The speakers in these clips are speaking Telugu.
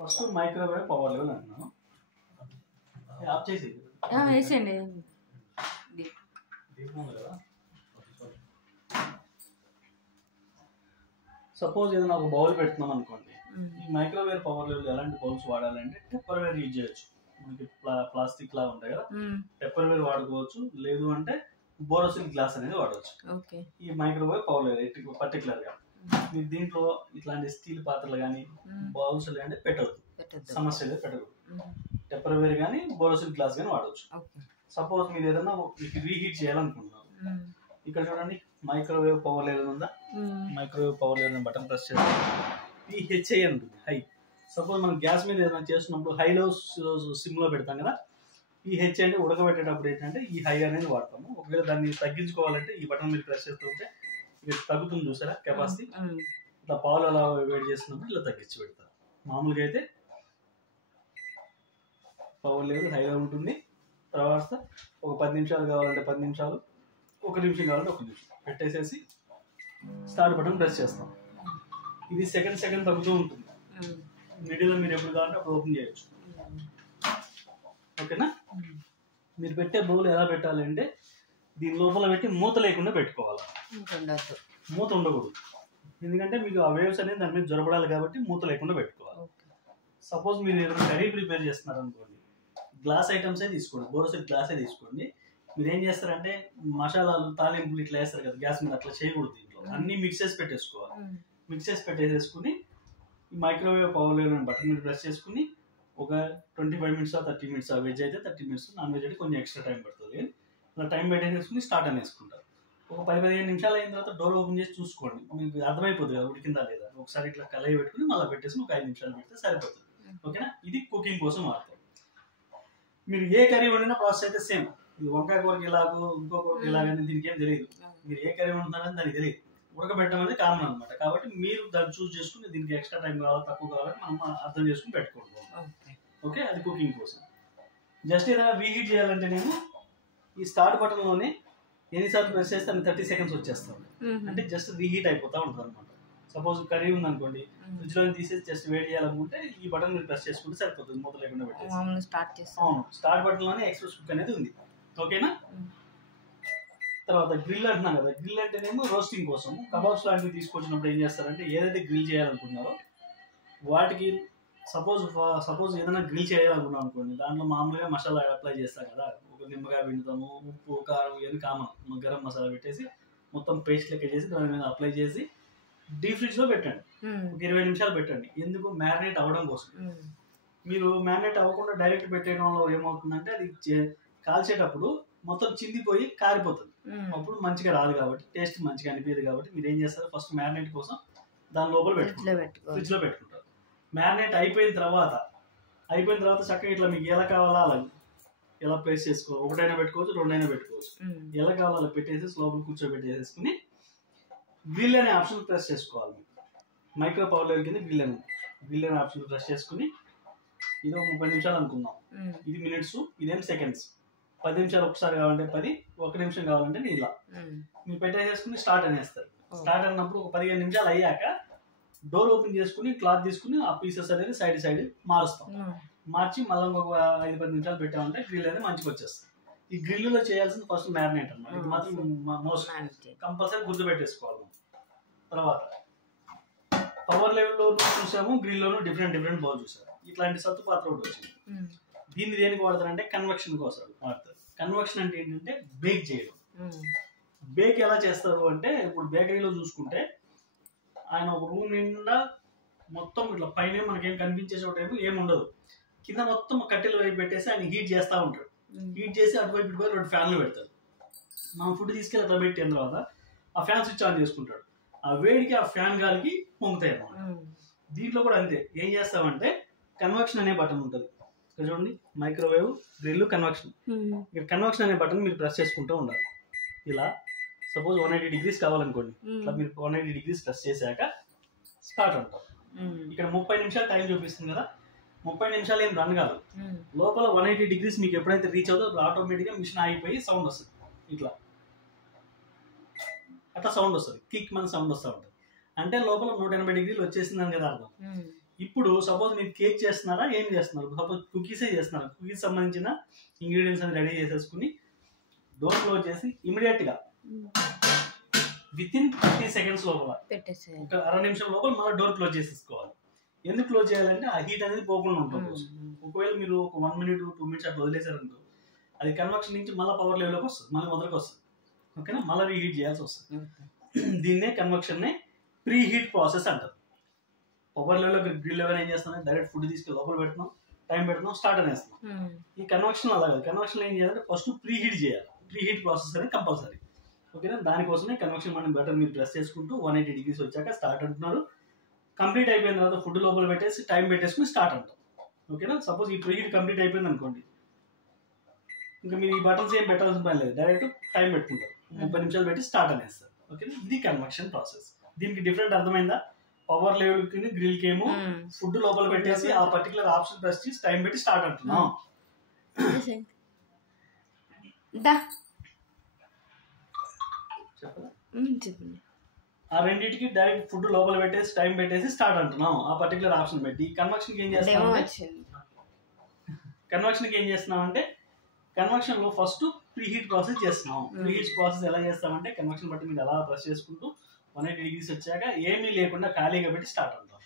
ఫస్ట్ మైక్రోవేవ్ పవర్ లెవెల్ అంటున్నాను. ఆఫ్ చేసి వేసేయండి. సపోజ్ ఏదైనా ఒక బౌల్ పెడుతున్నాం అనుకోండి, ఈ మైక్రోవేవ్ పవర్ లెవెల్ ఎలాంటి బౌల్స్ వాడాలంటే టెప్పర్వేర్ యూజ్ చేయొచ్చు. మనకి ప్లాస్టిక్ లా ఉంటాయి కదా, టెప్పర్వేర్ వాడుకోవచ్చు. లేదు అంటే బోరోసిల్ గ్లాస్ అనేది వాడవచ్చు. ఈ మైక్రోవేవ్ పవర్ లెవెల్ పర్టికులర్ గా మీరు దీంట్లో ఇట్లాంటి స్టీల్ పాత్రలు కానీ బౌల్స్ కానీ పెట్టవద్దు, సమస్య లేదు, పెట్టకూడదు. టెప్పర్వేర్ కానీ బోరోసిల్ గ్లాస్ కానీ వాడవచ్చు. సపోజ్ మీరు ఏదైనా రీహీట్ చేయాలనుకుంటున్నారు, ఇక్కడ చూడండి మైక్రోవేవ్ పవర్ లెవెల్ ఉందా, microwave power level button press చేస్తే PHI ఉంటుంది, హై. సపోజ్ మనం గ్యాస్ మీద ఏదైనా చేస్తున్నప్పుడు హైలో సిమ్ లో పెడతాం కదా, PHI అంటే ఉడకబెట్టేటప్పుడు ఏంటంటే ఈ హై అనేది వాడతాము. ఒకవేళ దాన్ని తగ్గించుకోవాలంటే ఈ బటన్ మీరు ప్రెస్ చేస్తుంటే ఇక తగ్గుతుంది, చూసారా కెపాసిటీ. ఇట్లా పాలు అలా వేడి చేస్తున్నప్పుడు ఇలా తగ్గించి పెడతారు. మామూలుగా అయితే పవర్ లెవెల్ హైగా ఉంటుంది. తర్వాత ఒక 10 నిమిషాలు కావాలంటే 10 నిమిషాలు, 1 నిమిషం కావాలంటే 1 నిమిషం పెట్టేసేసి స్టార్ట్ బటన్ ప్రెస్ చేస్తాం. ఇది సెకండ్ తగ్గుతూ ఉంటుంది. మిడిల్లో మీరు ఎప్పుడు కావాలంటే అప్పుడు ఓపెన్ చేయొచ్చు. ఓకేనా? మీరు పెట్టే బౌల్ ఎలా పెట్టాలి అంటే దీని లోపల పెట్టి మూత లేకుండా పెట్టుకోవాలి. మూత ఉండకూడదు, ఎందుకంటే మీకు ఆ వేవ్స్ అనేది దాని మీద జొరబడాలి కాబట్టి మూత లేకుండా పెట్టుకోవాలి. సపోజ్ మీరు ఏదైనా కర్రీ ప్రిపేర్ చేస్తున్నారు అనుకోండి, గ్లాస్ ఐటమ్సే తీసుకోండి, బోరోసిల్ గ్లాసే తీసుకోండి. మీరు ఏం చేస్తారంటే మసాలాలు తాలింపులు ఇట్లా వేస్తారు కదా గ్యాస్ మీద, అట్లా చేయకూడదు. దీంట్లో అన్ని మిక్స్ చేసి పెట్టేసుకోవాలి. మిక్స్ చేసి పెట్టేసేసుకుని ఈ మైక్రోవేవ్ పవర్ లెవెల్ బటన్ మీద ప్రెస్ చేసుకుని ఒక 25 మినిట్స్ 30 మినిట్స్, వెజ్ అయితే 30 మినిట్స్, నాన్ వెజ్ అయితే కొంచెం ఎక్స్ట్రా టైం పడుతుంది. అలా టైం పెట్టేసుకుని స్టార్ట్ అనేసుకుంటారు. ఒక 10-15 నిమిషాలు అయిన తర్వాత డోర్ ఓపెన్ చేసి చూసుకోండి, మీకు అర్థమైపోతుంది కదా ఉడికిందా లేదా. ఒకసారి ఇట్లా కలయి పెట్టుకుని మళ్ళీ పెట్టేసి ఒక 5 నిమిషాలు పెడితే సరిపోతుంది. ఓకేనా? ఇది కుకింగ్ కోసం వాడతాం. మీరు ఏ కర్రీ వండినా ప్రాసెస్ అయితే సేమ్. ఇది వంకాయ కూరకి ఎలాగో ఇంకో కూరకి ఎలాగని దీనికి ఏం తెలియదు. మీరు ఏ కర్రీ వండుతున్నారని దానికి తెలియదు. ఉడకబెట్టడం అనేది కామన్ అనమాట. కాబట్టి మీరు దాన్ని చూస్ చేసుకుని దీనికి ఎక్స్ట్రా టైం కావాలి, తక్కువ కావాలని మనం అర్థం చేసుకుని పెట్టుకుంటాం. ఓకే, అది కుకింగ్ కోసం. జస్ట్ ఏదైనా రీహీట్ చేయాలంటే నేను ఈ స్టార్ట్ బటన్ లోనే ఎన్నిసార్లు ప్రెస్ చేస్తే 30 సెకండ్స్ వచ్చేస్తాను. అంటే జస్ట్ రీహీట్ అయిపోతా ఉంటుంది అనమాట. సపోజ్ కర్రీ ఉందనుకోండి, ఫ్రిడ్జ్ లో తీసేసి జస్ట్ వేడి చేయాలనుకుంటే ఈ బటన్ మీరు ప్రెస్ చేసుకుంటే సరిపోతుంది, మూత లేకుండా పెట్టేసి. అవును, స్టార్ట్ బటన్ లోనే ఎక్స్ప్రెస్ కుక్ అనేది ఉంది. ఓకేనా? తర్వాత గ్రిల్ అంటున్నాం కదా, గ్రిల్ అంటేనేమో రోస్టింగ్ కోసం. కబాబ్స్ లాంటివి తీసుకొచ్చినప్పుడు ఏం చేస్తారంటే ఏదైతే గ్రిల్ చేయాలనుకుంటున్నారో వాటికి సపోజ్ ఏదైనా గ్రిల్ చేయాలనుకున్నాం అనుకోండి, దాంట్లో మామూలుగా మసాలా అప్లై చేస్తాం కదా, ఒక నిమ్మకాయ పిండుతాము, ఉప్పు కారం ఇవన్నీ కామన్, గరం మసాలా పెట్టేసి మొత్తం పేస్ట్ లెక్క చేసి దాని మీద అప్లై చేసి డీప్ ఫ్రిడ్జ్ లో పెట్టండి. ఒక 20 నిమిషాలు పెట్టండి. ఎందుకు? మ్యారినేట్ అవ్వడం కోసం. మీరు మ్యారినేట్ అవ్వకుండా డైరెక్ట్ పెట్టేయడం వల్ల ఏమవుతుందంటే అది కాల్చేటప్పుడు మొత్తం చిందిపోయి కారిపోతుంది. అప్పుడు మంచిగా రాదు కాబట్టి, టేస్ట్ మంచిగా అనిపించదు. కాబట్టి మీరు ఏం చేస్తారు, ఫస్ట్ మ్యారినేట్ కోసం దాని లోపల ఫ్రిడ్జ్ లో పెట్టుకుంటారు. మ్యారినేట్ అయిపోయిన తర్వాత చక్కగా ఇట్లా మీకు ఎలా కావాలా అలా ఎలా ప్లేస్ చేసుకోవాలి. ఒకటైనా పెట్టుకోవచ్చు, రెండైనా పెట్టుకోవచ్చు. ఎలా కావాలో అలా పెట్టేసి లోపల కూర్చోబెట్టేసేసుకుని గ్రిల్ అనే ఆప్షన్ ప్రెస్ చేసుకోవాలి. మైక్రో పవర్ లెవెల్ కింద గ్రిల్ అనే ఆప్షన్ ప్రెస్ చేసుకుని ఇది ఒక 30 నిమిషాలు అనుకుందాం. ఇది మినిట్స్, ఇదేం సెకండ్స్. 10 నిమిషాలు ఒకసారి కావాలంటే 10, 1 నిమిషం కావాలంటే ఇలా మీరు పెట్టేసేసుకుని స్టార్ట్ అనేస్తారు. స్టార్ట్ అన్నప్పుడు ఒక 15 నిమిషాలు అయ్యాక డోర్ ఓపెన్ చేసుకుని క్లాత్ తీసుకుని ఆ పీసెస్ అనేది సైడ్ మారుస్తాం. మార్చి మళ్ళీ ఒక 5-10 నిమిషాలు పెట్టామంటే గ్రిల్ అనేది మంచిగా వచ్చేస్తుంది. ఈ గ్రిల్ లో చేయాల్సింది ఫస్ట్ మ్యారినేట్ అన్నమాట. ఇది మాత్రం మోస్ట్ కంపల్సరీ గుర్తు పెట్టేసుకోవాలి. తర్వాత పవర్ లెవెల్లో చూసాము, గ్రిల్ లోను డిఫరెంట్ బౌల్ చూసాము. ఇట్లాంటి సత్తు పాత్ర ఒకటి వచ్చింది. దీన్ని దేనికి వాడతారంటే కన్వెక్షన్ కోసం వాడతారు. కన్వెక్షన్ అంటే ఏంటంటే బేక్ చేయడం. బేక్ ఎలా చేస్తారు అంటే ఇప్పుడు బేకరీలో చూసుకుంటే ఆయన ఒక రూమ్ నిండా మొత్తం ఇట్లా పైన మనకేం కనిపించే చోట ఏమి ఉండదు, కింద మొత్తం కట్టెలు వైపు పెట్టేసి ఆయన హీట్ చేస్తూ ఉంటాడు. హీట్ చేసి అటువైపు ఇటువైపు 2 ఫ్యాన్లు పెడతారు. మనం ఫుడ్ తీసుకెళ్ళి అట్లా పెట్టిన తర్వాత ఆ ఫ్యాన్ స్విచ్ ఆన్ చేసుకుంటాడు. ఆ వేడికి ఆ ఫ్యాన్ గాలికి పొంగుతాయి అన్నమాట. దీంట్లో కూడా అంతే. ఏం చేస్తామంటే కన్వెక్షన్ అనే బటన్ ఉంటుంది చూడండి, మైక్రోవేవ్ గ్రిల్ కన్వెక్షన్. ఇక్కడ కన్వెక్షన్ అనే బటన్ మీరు ప్రెస్ చేసుకుంటూ ఉండాలి. ఇలా సపోజ్ 180 degrees కావాలనుకోండి, ఇట్లా మీరు 180 degrees ప్రెస్ చేశాక స్టార్ట్ అంటారు. ఇక్కడ 30 నిమిషాలు టైం చూపిస్తుంది కదా, 30 నిమిషాలు ఏం రన్ కాదు. లోపల 180 degrees మీకు ఎప్పుడైతే రీచ్ అవుతుందో అప్పుడు ఆటోమేటిక్గా మిషన్ ఆగిపోయి సౌండ్ వస్తుంది. ఇట్లా అట్లా సౌండ్ వస్తుంది, కిక్ మన సౌండ్ వస్తూ ఉంటుంది. అంటే లోపల 180 degrees వచ్చేసిందని కదా అర్థం. ఇప్పుడు సపోజ్ మీరు కేక్ చేస్తున్నారా, ఏం చేస్తున్నారు? సపోజ్ కుకీసే చేస్తున్నారు. కుకీస్ సంబంధించిన ఇంగ్రీడియంట్స్ అని రెడీ చేసేసుకుని డోర్ క్లోజ్ చేసి ఇమీడియట్గా విత్ ఇన్ 30 seconds లోపల, ఒక అర నిమిషం లోపల మళ్ళీ డోర్ క్లోజ్ చేసేసుకోవాలి. ఎందుకు క్లోజ్ చేయాలంటే ఆ హీట్ అనేది పోకుండా ఉంటుంది. ఒకవేళ మీరు ఒక 1 minute 2 minutes అట్లా వదిలేసారనుకో, అది కన్వెక్షన్ నుంచి మళ్ళీ పవర్ లెవెల్లోకి వస్తుంది, మళ్ళీ మొదలుకి వస్తుంది. ఓకేనా, మళ్ళీ రీహీట్ చేయాల్సి వస్తుంది. దీన్నే కన్వెక్షన్ని ప్రీ హీట్ ప్రాసెస్ అంటారు. పవర్ లెవెల్లో గ్రిల్ లెవెల్ ఏం చేస్తాం, డైరెక్ట్ ఫుడ్ తీసుకెళ్ళి లోపల పెడుతున్నాం, టైం పెడుతున్నాం, స్టార్ట్ అనేస్తున్నాం. ఈ కన్వెక్షన్ అలా కాదు. కన్వెక్షన్ ఏం చేయాలంటే ఫస్ట్ ప్రీ హీట్ చేయాలి. ప్రీ హీట్ ప్రాసెస్ అనేది కంపల్సరీ. ఓకేనా, దానికోసమే కన్వెక్షన్ మనం బటర్ మీరు ప్రెస్ చేసుకుంటూ 180 degrees వచ్చాక స్టార్ట్ అంటున్నారు. కంప్లీట్ అయిపోయిన తర్వాత ఫుడ్ లోపల పెట్టేసి టైం పెట్టేసుకుని స్టార్ట్ అంటాం. ఓకేనా, సపోజ్ ఈ ప్రీ హీట్ కంప్లీట్ అయిపోయింది అనుకోండి, ఇంకా మీరు ఈ బటన్స్ ఏం పెట్టాల్సిన పని లేదు, డైరెక్ట్ టైం పెట్టుకుంటారు, 30 నిమిషాలు పెట్టి స్టార్ట్ అనేస్తారు. ఓకేనా, ఇది కన్వెక్షన్ ప్రాసెస్. దీనికి డిఫరెంట్ అర్థమైందా? పవర్ లెవెల్ కి గ్రిల్ కి ఏమో ఫుడ్ లోపల పెట్టేసి ఆ పర్టికులర్ ఆప్షన్ ప్రెస్ చేసి టైం పెట్టి స్టార్ట్ అంటున్నాం. చెప్పండి. ఆ రెండింటికి డైరెక్ట్ ఫుడ్ లోపల పెట్టేసి టైం పెట్టేసి స్టార్ట్ అంటున్నాం, ఆ పర్టికులర్ ఆప్షన్ పెట్టి. కన్వెక్షన్ కి ఏం చేస్తున్నాం అంటే కన్వెక్షన్ లో ఫస్ట్ ప్రీ హీట్ ప్రాసెస్ చేస్తున్నాం. ప్రీ హీట్ ప్రాసెస్ ఎలా చేస్తామంటే కన్వెక్షన్ బట్టి మీరు అలా ప్రెస్ చేసుకుంటూ 180 degrees వచ్చాక ఏమీ లేకుండా ఖాళీగా పెట్టి స్టార్ట్ అంటాం.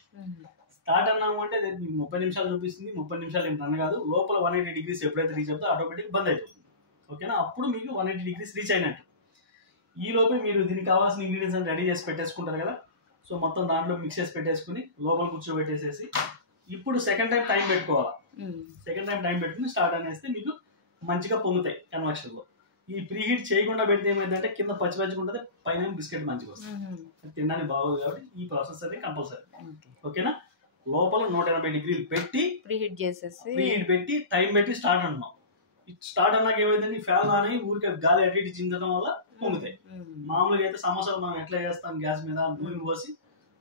స్టార్ట్ అన్నాము అంటే 30 నిమిషాలు చూపిస్తుంది. 30 నిమిషాలు ఏం రన్ కాదు. లోపల 180 degrees ఎప్పుడైతే రీచ్ అవుతుందో ఆటోమేటిక్ బంద్ అయిపోతుంది. ఓకేనా, అప్పుడు మీకు 180 degrees రీచ్ అయినట్టు. ఈ లోపే మీరు దీనికి కావాల్సిన ఇంగ్రీడియంట్స్ అని రెడీ చేసి పెట్టేసుకుంటారు కదా. సో మొత్తం దాంట్లో మిక్స్ చేసి పెట్టేసుకుని లోపల కూర్చోబెట్టేసేసి ఇప్పుడు సెకండ్ టైం టైం పెట్టుకోవాలి. సెకండ్ టైం టైం పెట్టుకుని స్టార్ట్ అనేస్తే మీకు మంచిగా పొందుతాయి కన్వెక్షన్ లో. ఈ ప్రీ హీట్ చేయకుండా పెడితే ఏమైందంటే కింద పచ్చి పచ్చిగా ఉంటుంది, పైన బిస్కెట్ మంచిగా వస్తుంది, తినడానికి బాగోదు. కాబట్టి ఈ ప్రాసెస్ అనేది కంపల్సరీ. ఓకేనా, లోపల 180 degrees పెట్టి ప్రీ హీట్ పెట్టి టైం పెట్టి స్టార్ట్ అంటున్నాం. స్టార్ట్ అన్నాక ఏమైందండి, ఫ్యాన్ అని ఊరికే గాలి అటు ఇటు చిందడం వల్ల పొంగుతాయి. మామూలుగా అయితే సమోసాలు మనం ఎట్లా చేస్తాం, గ్యాస్ మీద నూనె పోసి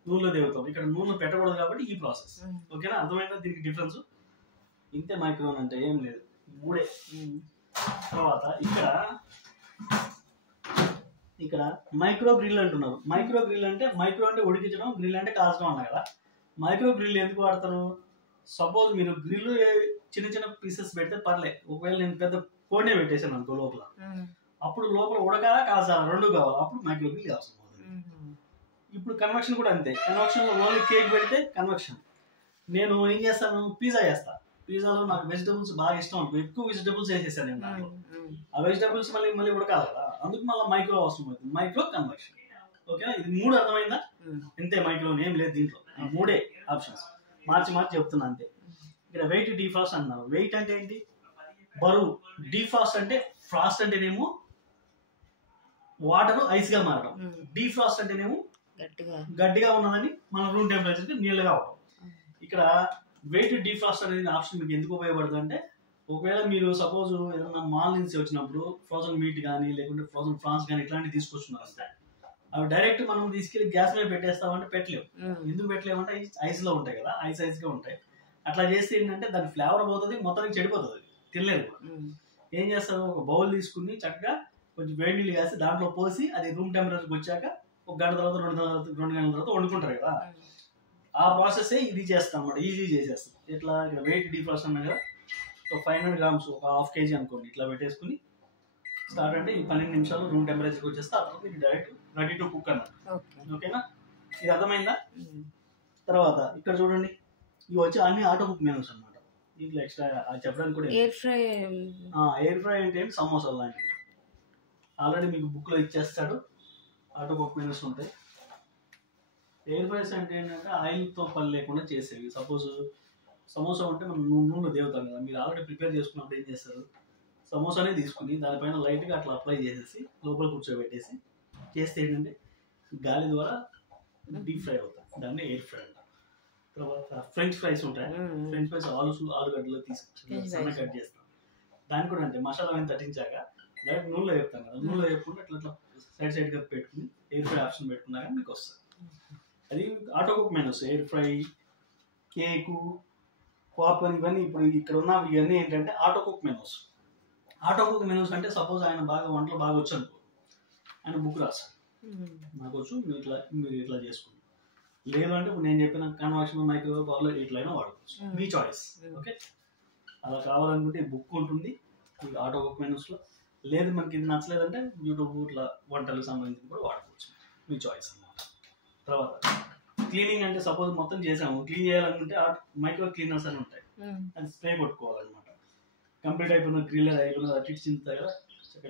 నూనెలో దేవుతాం. ఇక్కడ నూనె పెట్టకూడదు కాబట్టి ఈ ప్రాసెస్. ఓకేనా, అర్థమైందా దీనికి డిఫరెన్స్? ఇంతే మైక్రోవేవ్ అంటే ఏం లేదు, మూడే. తర్వాత ఇక్కడ మైక్రో గ్రిల్ అంటున్నారు. మైక్రో గ్రిల్ అంటే మైక్రో అంటే ఉడికించడం, గ్రిల్ అంటే కాల్చడం అన్నా కదా. మైక్రో గ్రిల్ ఎందుకు వాడతారు? సపోజ్ మీరు గ్రిల్ చిన్న చిన్న పీసెస్ పెడితే పర్లేదు. ఒకవేళ నేను పెద్ద కోడినే పెట్టేసాను అనుకో లోపల, అప్పుడు లోపల ఉడకాలా కాల్చాలా రెండు కావాలి, అప్పుడు మైక్రో గ్రిల్ కావాల్సి. ఇప్పుడు కన్వెక్షన్ కూడా అంతే. కన్వెక్షన్ లో ఓన్లీ కేక్ పెడితే కన్వెక్షన్. నేను ఏం చేస్తాను, పిజ్జా చేస్తాను. పిజ్జాలో నాకు వెజిటబుల్స్ బాగా ఇష్టం అనుకో, ఎక్కువ వెజిటబుల్స్ వేసేసాను నేను దాంట్లో. ఆ వెజిటబుల్స్ మళ్ళీ ఉడకాలి కదా, అందుకు మళ్ళీ మైక్రో అవసరం అవుతుంది. Micro convection. ఓకేనా, ఇది మూడు అర్థమైందా? ఇంతే, మైక్రో ఏం లేదు దీంట్లో, మూడే ఆప్షన్స్. మార్చి చెప్తున్నా అంతే. ఇక్కడ వెయిట్ డీఫ్రాస్ట్ అన్నారు. వెయిట్ అంటే ఏంటి? బరువు. డీఫ్రాస్ట్ అంటే, ఫ్రాస్ట్ అంటేనేమో వాటర్ ఐస్ గా మారడం, డీఫ్రాస్ట్ అంటేనేమో గట్టిగా ఉన్నదని మన రూమ్ టెంపరేచర్ కి నీళ్ళగా అవడం. ఇక్కడ వెయిట్ డీఫ్రాస్ట్ అనేది ఆప్షన్ మీకు ఎందుకు ఉపయోగపడుతుంది అంటే, ఒకవేళ మీరు సపోజ్ ఏదైనా మాల్ నుంచి వచ్చినప్పుడు ఫ్రోజన్ మీట్ కానీ లేకుంటే ఫ్రోజన్ ఫ్రాన్స్ కానీ ఇట్లాంటివి తీసుకొచ్చున్నారు అంటే, అవి డైరెక్ట్ మనం తీసుకెళ్లి గ్యాస్ మీద పెట్టేస్తామంటే పెట్టలేము. ఎందుకు పెట్టలేమంటే ఐస్ లో ఉంటాయి కదా, ఐస్ గా ఉంటాయి. అట్లా చేస్తే ఏంటంటే దాని ఫ్లేవర్ పోతుంది, మొత్తానికి చెడిపోతుంది, తినలేదు. ఏం చేస్తారు, ఒక బౌల్ తీసుకుని చక్కగా కొంచెం వేడి నీళ్ళు వేసి దాంట్లో పోసి అది రూమ్ టెంపరేచర్కి వచ్చాక 1 గంట తర్వాత 2 గంటల తర్వాత వండుకుంటారు కదా. ఆ ప్రాసెస్ ఇది చేస్తాం అన్నమాట, ఈజీ చేసేస్తాం. ఇట్లా ఇక్కడ వెయిట్ డీఫ్రాస్ట్ అన్నా కదా, ఒక 500 grams, ఒక 1/2 kg అనుకోండి, ఇట్లా పెట్టేసుకుని స్టార్ట్ అంటే ఈ 12 నిమిషాలు రూమ్ టెంపరేచర్కి వచ్చేస్తే ఆ తర్వాత డైరెక్ట్ రెడీ టు కుక్ అన్నమాట. ఓకేనా, ఇది అర్థమైందా? తర్వాత ఇక్కడ చూడండి, ఇవి వచ్చి అన్ని ఆటో కుక్ మెనూస్ అనమాట. దీంట్లో ఎక్స్ట్రా చెప్పడానికి కూడా ఎయిర్ ఫ్రై అంటే సమోసాలు లాంటివి ఆల్రెడీ మీకు బుక్ లో ఇచ్చేస్తాడు. ఆటో కుక్ మెనూస్ ఉంటాయి. ఎయిర్ ఫ్రైస్ అంటే ఏంటంటే ఆయిల్ తో పని లేకుండా చేసేవి. సపోజ్ సమోసా ఉంటే మనం నూనెలో దేవుతాం కదా, మీరు ఆల్రెడీ ప్రిపేర్ చేసుకున్నప్పుడు ఏం చేస్తారు, సమోసానే తీసుకుని దానిపైన లైట్ గా అట్లా అప్లై చేసేసి లోపల కూర్చోబెట్టేసి చేస్తే ఏంటంటే గాలి ద్వారా డీప్ ఫ్రై అవుతాయి, దాన్ని ఎయిర్ ఫ్రై అంటారు. తర్వాత ఫ్రెంచ్ ఫ్రైస్ ఉంటాయి. ఫ్రెంచ్ ఫ్రైస్ ఆలుగడ్డలో తీసుకొచ్చి సన్న కట్ చేస్తాం. దాన్ని కూడా అంటే మసాలా అని తట్టించాక డైరెక్ట్ నూనెలో వేపుతాం కదా, నూనెలో వేపుకుంటే అట్లా సైడ్ గా పెట్టుకుని ఎయిర్ ఫ్రై ఆప్షన్ పెట్టుకున్నాక మీకు వస్తుంది. అది auto cook menus. Air fry, cake, popcorn, ఇవన్నీ ఇప్పుడు ఇక్కడ ఉన్న ఇవన్నీ ఏంటంటే auto cook menus. Auto cook menus అంటే సపోజ్ ఆయన వంటలు బాగా వచ్చు అనుకో, ఆయన బుక్ రాస్తాడు, నాకు వచ్చు మీరు ఇట్లా చేసుకోండి. లేదు అంటే ఇప్పుడు నేను చెప్పిన కన్వర్షన్ మైక్రోవేవ్ పవర్లో ఇట్లయినా వాడుకోవచ్చు, మీ చాయిస్. ఓకే, అలా కావాలనుకుంటే బుక్ ఉంటుంది ఆటో బుక్ మెనూస్లో. లేదు మనకి ఇది నచ్చలేదంటే యూట్యూబ్ ఇట్లా వంటలకు సంబంధించి కూడా వాడుకోవచ్చు, మీ చాయిస్ అన్నమాట. తర్వాత క్లీనింగ్ అంటే సపోజ్ మొత్తం చేసాము, క్లీన్ చేయాలనుకుంటే మైక్రో క్లీనర్స్ అని ఉంటాయి, అది స్ప్రే కొట్టుకోవాలన్నమాట. కంప్లీట్ అయిపోయిన గ్రిల్ అయిపోయిన అటు ఇటు చిందుతాయి కదా,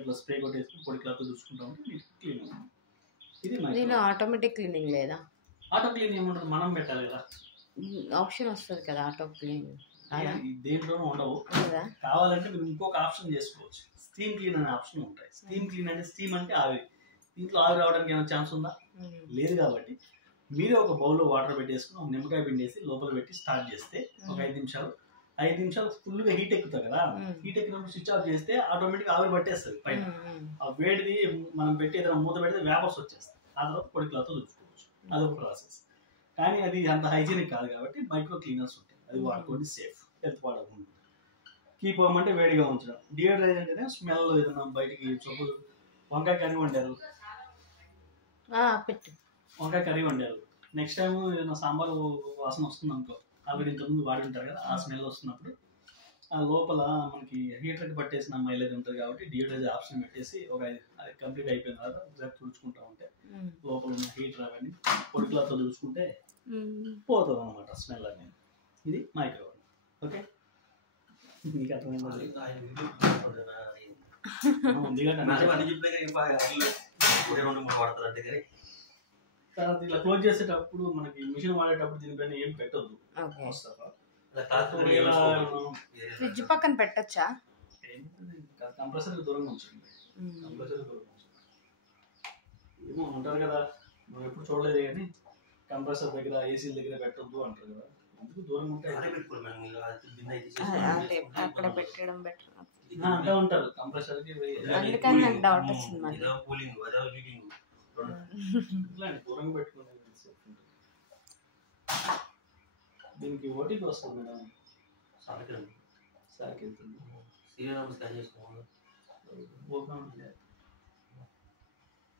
ఇట్లా స్ప్రే కొట్టేసి పొడి క్లాత్ చూసుకుంటా ఉంటే క్లీన్ అవుతుంది. ఇది దీనిలో ఆటోమేటిక్ క్లీనింగ్ లేదా? ఆటో క్లీన్ ఏముంటుంది, మనం పెట్టాలి కదా, ఆప్షన్ వస్తుంది కదా ఆటో క్లీనింగ్. దేంట్లోనూ ఉండవు. కావాలంటే మీరు ఇంకొక ఆప్షన్ చేసుకోవచ్చు, స్టీమ్ క్లీన్ అనే ఆప్షన్ ఉంటాయి. స్టీమ్ క్లీన్ అంటే స్టీమ్ అంటే ఆవిరి, దీంట్లో ఆవిరి రావడానికి ఏమైనా ఛాన్స్ ఉందా? లేదు. కాబట్టి మీరే ఒక బౌల్లో వాటర్ పెట్టేసుకుని ఒక నిమ్మకాయ పిండేసి లోపల పెట్టి స్టార్ట్ చేస్తే ఒక 5 నిమిషాలు ఫుల్గా హీట్ ఎక్కుతుంది కదా, హీట్ ఎక్కినప్పుడు స్విచ్ ఆఫ్ చేస్తే ఆటోమేటిక్ ఆవిరి పట్టేస్తుంది పైన. ఆ వేడిది మనం పెట్టి ఏదైనా మూత పెడితే వేపర్స్ వచ్చేస్తాయి, ఆ తర్వాత పొడి క్లాత్ చూసుకోవచ్చు. అదొక ప్రాసెస్. కానీ అది అంత హైజీనిక్ కాదు కాబట్టి మైక్రో క్లీనర్స్ ఉంటాయి, అది వాడుకోండి, సేఫ్, హెల్త్ పాడకుండా. కీప్ అంటే వేడిగా ఉంచడం. డియోడ్రైజ్ అంటేనే స్మెల్ ఏదైనా బయటికి. సపోజ్ వంకాయ కర్రీ వండారు, నెక్స్ట్ టైం ఏదైనా సాంబార్ వాసన వస్తుంది అనుకో, ఆల్రెడీ ఇంతకుముందు వాడి ఉంటారు కదా, ఆ స్మెల్ వస్తున్నప్పుడు ఆ లోపల మనకి హీటర్కి పట్టేసిన మైలేజ్ ఉంటుంది కాబట్టి డియోడ్రైజ్ ఆప్షన్ పెట్టేసి ఒక అది కంప్లీట్ అయిపోయిన తర్వాత తుడుచుకుంటా ఉంటే లోపల ఉన్న హీటర్ అవన్నీ పొడి క్లాత్తో తుడుచుకుంటే పోతుంది అనమాట స్మెల్ అనేది. ఇది మైక్రోవేవ్. ఓకే, మీకు అర్థమైంది. తర్వాత ఇట్లా క్లోజ్ చేసేటప్పుడు మనకి మిషన్ వాడేటప్పుడు దీనిపైన ఏం పెట్టొద్దు. ఫ్రిడ్జ్ పక్కన పెట్టచ్చా? కంప్రెసర్ దూరంగా ఉంచండి, ఏమో అంటారు కదా, మనం ఎప్పుడు చూడలేదు కానీ కంప్రెసర్ దగ్గర ఏసీల దగ్గర పెట్టొద్దు అంటారు కదా, అందుకు దూరంగా ఉంటాయి. అక్కడ పెట్టడం బెటర్ అంటూ ఉంటారు కంప్రెసర్ కి, అందుకని నాకు డౌట్ వచ్చింది. దూరంగా పెట్టుకునే దీనికి ఓటీపీ వస్తుంది మేడం, సార్కి వెళ్తుంది.